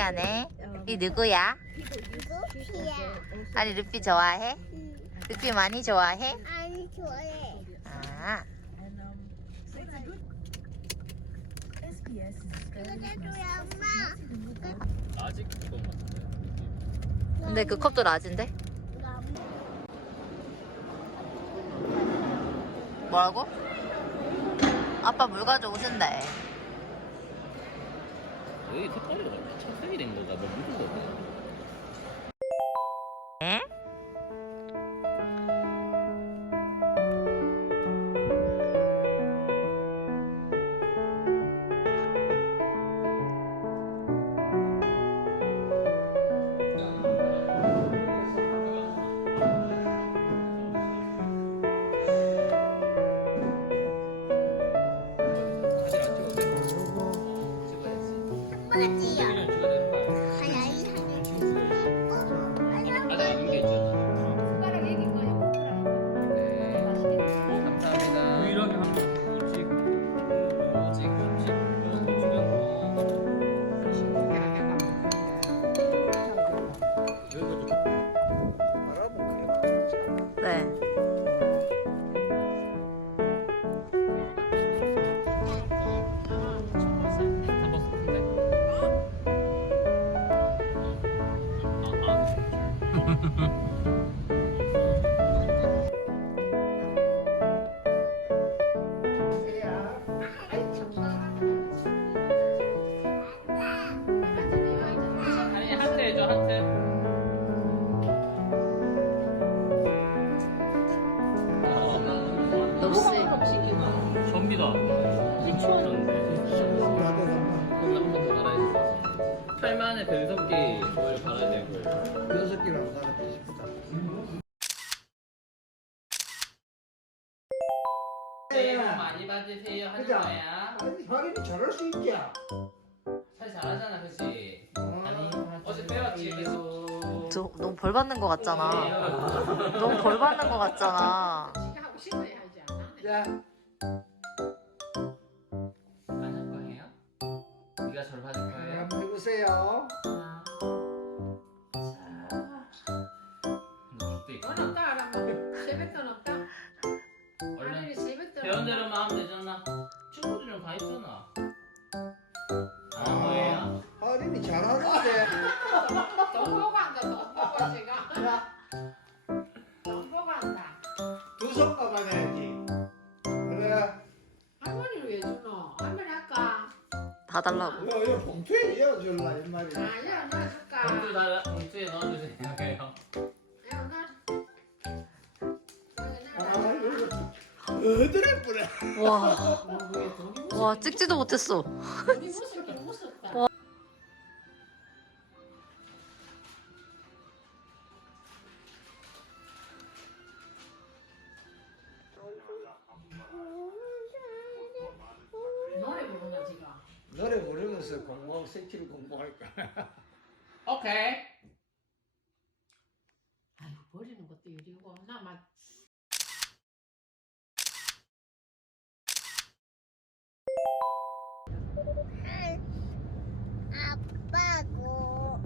깐깐해. 이 누구야? 루피야. 아니 루피 좋아해? 응. 루피 많이 좋아해? 아니 좋아해. 아, 그래도야 엄마. 아직 그건 같은데. 근데 그 컵도 낮은데? 뭐라고? 아빠 물 가져오신대. 여기 색깔이 착색이 된 거가 뭐 묻은 거가. 전비다. 이거 추워졌는데. 한번더 갈아야지. 팔만에 변속기 갈아야 되고. 여섯 개랑 나갔다 싶다. 새해 복 많이 받으세요 하는 그죠? 거야. 아니, 할인이 잘할 수 있지. 살 잘하잖아, 그치? 아니, 어제 배웠지, 계속. 저 너무 벌 받는 것 같잖아. 너무 벌 받는 것 같잖아. 지가 하고 싶어야 하지 않아? 자, 안할 거예요? 네가 절 받을 네, 거예요? 한번 해보세요. 다 있잖아. 아, 뭐예요? 할인이 잘하는데. 돈 보고 한다. 돈 보고 제가. 돈 보고 한다. 두 손가락 해야지. 그래. 할머니를 왜 주노? 할머니 할까? 다 달라고. 이거, 이거 봉투에 이어줄라, 이 말이야. 아, 야, 넣어줄까? 봉투 다 봉투에 넣어주세요. 야, 아. 이거 어드레 뿌려. 와, 어, 돈이 와 찍지도 못했어. 노래 부르나 지금? 노래 부르면서 공부하고 색칠 공부할 거야. 오케이. 아유 버리는 것도 일이고 나막 아빠고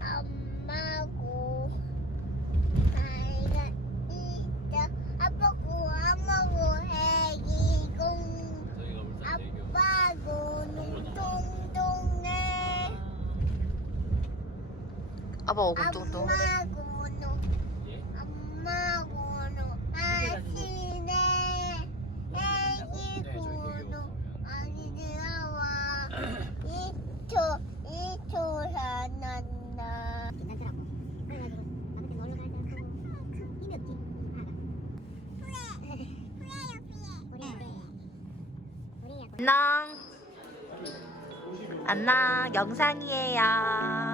엄마고 나이가 있다. 아빠고 엄마고 애기고 저희가 울산 대교. 아빠고 농동동네 아빠. 엄마고 농 예? 엄마고는 아시네 애기고는 아니 들어와 이초 이초 사난다 괜찮더라고. 그래가지고 아무튼 놀러 가서 힘이 없지. 아가. 후회요 후회. 우리 우리 안녕. 안녕. 영상이에요.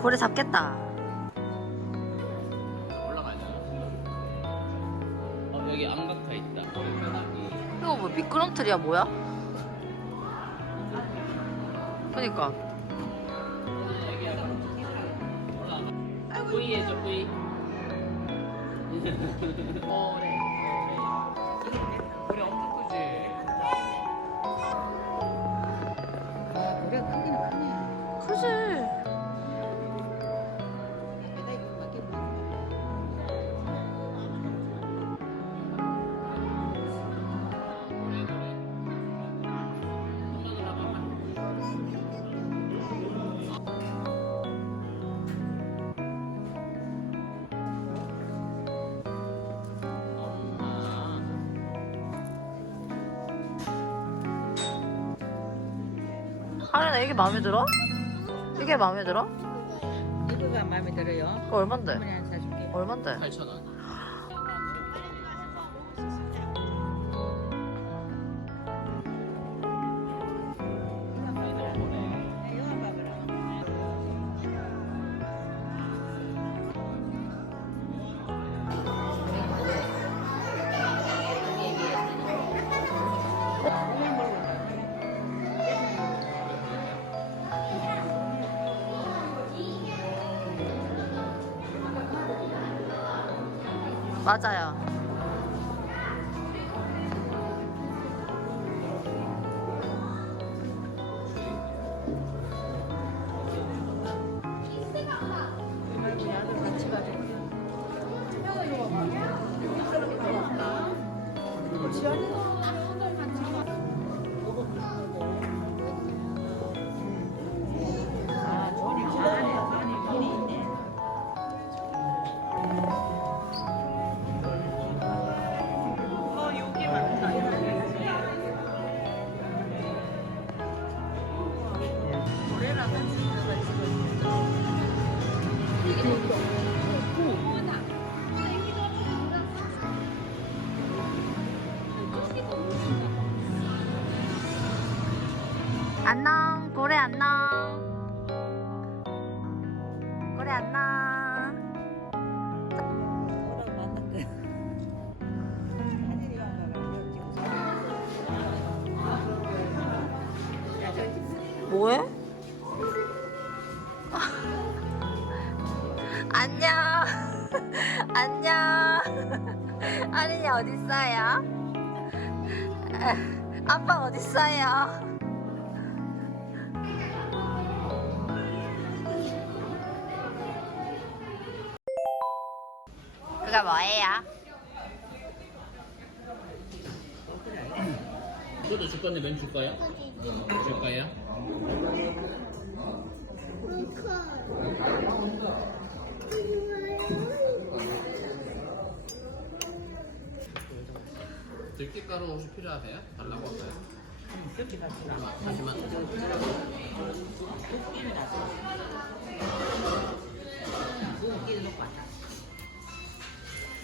고래 잡겠다. 올라가자. 어, 여기 암각화 있다. 이거 뭐 미끄럼틀이야 뭐야? 그니까. 구이 해줘 구이. 고래. 고래 엄청 크지. 고래 크기는 크네. 크지. 하린아 이게 마음에 들어? 이게 마음에 들어? 이거가 마음에 들어요. 그거 얼만데? 사줄게. 얼만데? 8,000원 맞아요 안녕 고래 안녕 고래 안녕 뭐해? 안녕 안녕 아린이 어딨어요? 아빠 어딨어요? 뭐예요? 저도 줄 건데 맨 줄까요? 줄까요? 들깨가루 혹시 필요하세요? 달라고 할까요? 그렇게 갔어. 하지만 웃기는 나서. 웃기는 놓고 왔다.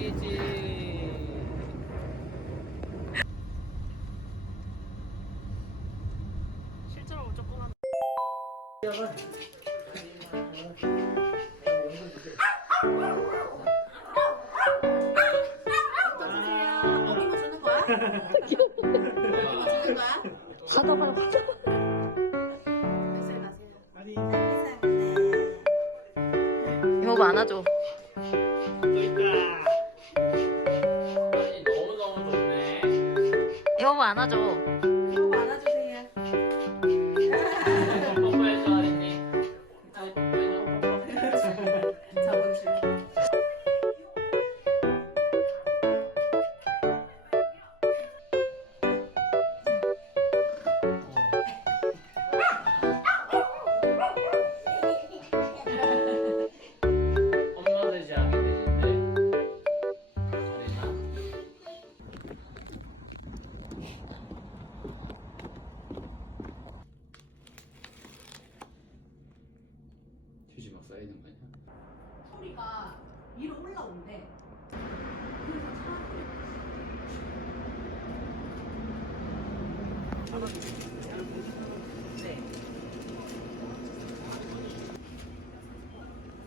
삐지. 실제로 엄청 뻔한. 이모부 안아줘. 아니 너 안아줘.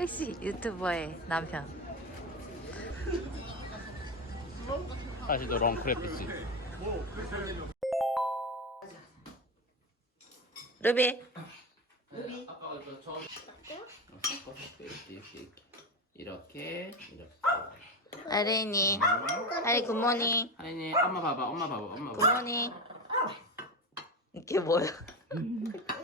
섹시 유튜버의 남편. 다시 너 롱크래피스. 루비. 아까 그 저. 이렇게 이렇게 이렇게 이렇게. 아린이. 아린 굿모닝. 아린이 엄마 봐봐 엄마 봐봐 엄마 봐봐. 굿모닝. 이게 뭐야?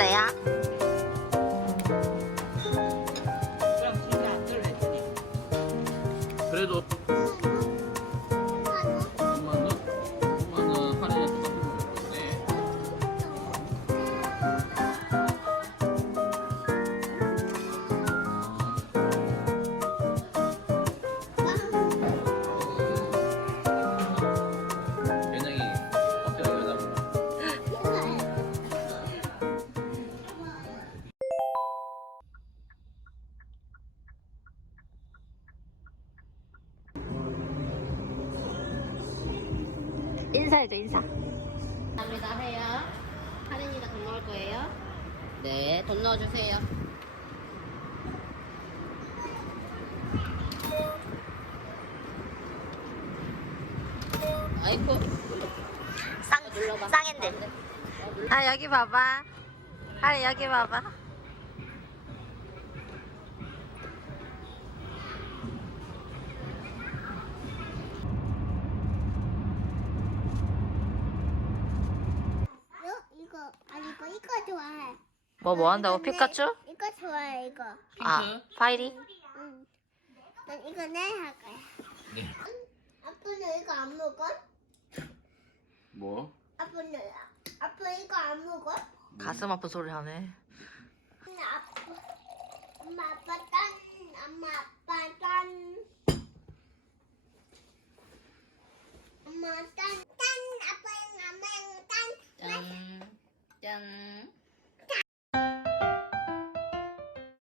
알겠 인사해줘 인사. 감사합니다 해요. 할인이가 돈 넣을 거예요. 네, 돈 넣어주세요. 아이고, 쌍 눌러봐. 쌍핸들. 아 여기 봐봐. 아린 여기 봐봐. 뭐 한다고? 피카츄? 이거 좋아해 이거. 아, 파이리? 응. 난 이거 내할 거야. 네. 아빠는 이거 안 먹어? 뭐? 아빠는 아빠 이거 안 먹어? 뭐? 가슴 아픈 소리 하네. 엄마 아빠, 엄마 아빠 딴, 엄마 아빠 딴, 엄마 딴, 딴 아빠 엄마 딴. 짠. 짠. うん。